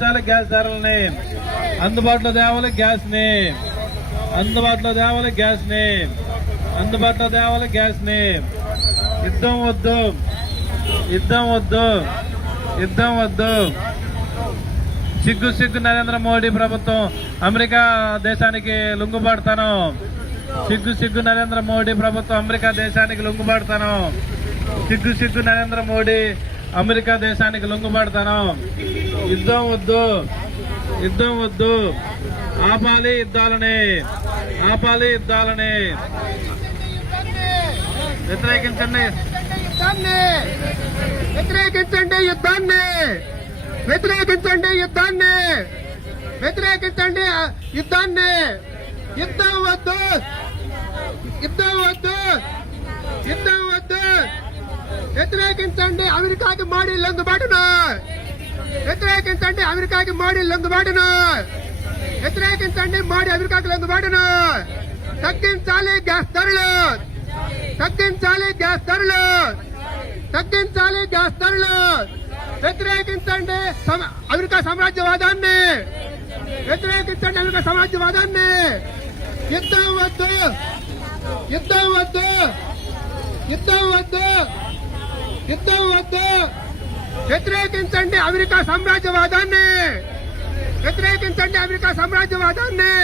తగ్గించాలి గ్యాస్ ధరలని, అందుబాటులో తేవాలి గ్యాస్ ని, అందుబాటులో తేవాలి గ్యాస్ ని, అందుబాటులో తేవాలి గ్యాస్ ని. యుద్ధం వద్దు, యుద్ధం వద్దు, యుద్ధం వద్దు. సిగ్గు సిగ్గు నరేంద్ర మోడీ ప్రభుత్వం అమెరికా దేశానికి లొంగుబాటుతాను. సిగ్గు సిగ్గు నరేంద్ర మోడీ ప్రభుత్వం అమెరికా దేశానికి లొంగుబాటుతాను. సిగ్గు సిగ్గు నరేంద్ర మోడీ అమెరికా దేశానికి లొంగుబాటుతాను. యుద్ధం వద్దు, యుద్ధం వద్దు. ఆపాలి యుద్ధాలని, ఆపాలి యుద్ధాలని. వ్యతిరేకించండి, వ్యతిరేకించండి యుద్ధాన్ని, వ్యతిరేకించండి యుద్ధాన్ని, వ్యతిరేకించండి యుద్ధాన్ని. యుద్ధం వద్దు, యుద్ధం వద్దు, యుద్ధం వద్దు. వ్యతిరేకించండి అమెరికాకి మోడీ లొంగుబాటును, వ్యతిరేకించండి అమెరికాకి మోడీ లొంగుబాటును, వ్యతిరేకించండి మోడీ అమెరికాకి లొంగుబాటును. తగ్గించాలి గ్యాస్ ధరలు, తగ్గించాలి గ్యాస్ ధరలు, తగ్గించాలి గ్యాస్ ధరలు. వ్యతిరేకించండి అమెరికా సామ్రాజ్యవాదాన్ని, వ్యతిరేకించండి అమెరికా సామ్రాజ్యవాదాన్ని. యుద్ధం వద్దు, యుద్ధం వద్దు, యుద్ధం వద్దు, యుద్ధం వద్దు. వ్యతిరేకించండి అమెరికా సామ్రాజ్యవాదాన్ని, వ్యతిరేకించండి అమెరికా సామ్రాజ్యవాదాన్ని.